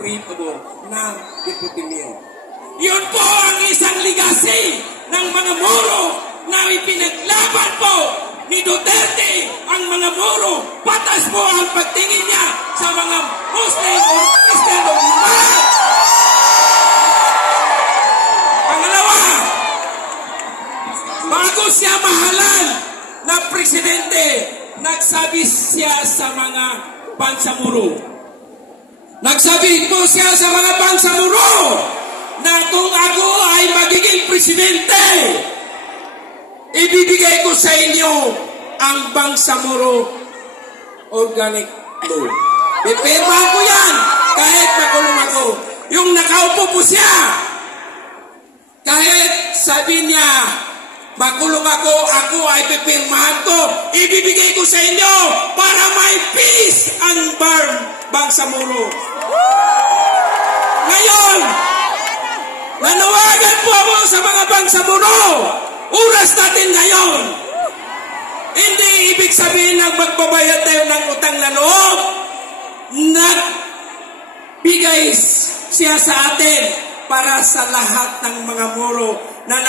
supremo ng Deputy Mayor. Yun po ang isang legacy ng mga Moro na ipinaglaban po ni Duterte. Ang mga Moro, patas po ang pagtingin niya sa mga Muslim o Christian o Muhammad. Pangalawa, bago siya mahalal na presidente, nagsabi siya sa mga Bangsamoro. Nagsabi po siya sa mga Bangsamoro na kung ako ay magiging presidente, ibibigay ko sa inyo ang Bangsamoro Organic Law. Pipirma ko yan kahit makulong ako. Yung nakaupo po siya, kahit sabi niya, makulong ako, ako ay pipirmahan ko, ibibigay ko sa inyo para may peace ang Bangsamoro. Ngayon, nanawagan po ako sa mga Bangsamoro. Oras natin ngayon. Hindi ibig sabihin ng magbabayad tayo ng utang na loob. Nagbigay siya sa atin para sa lahat ng mga Moro na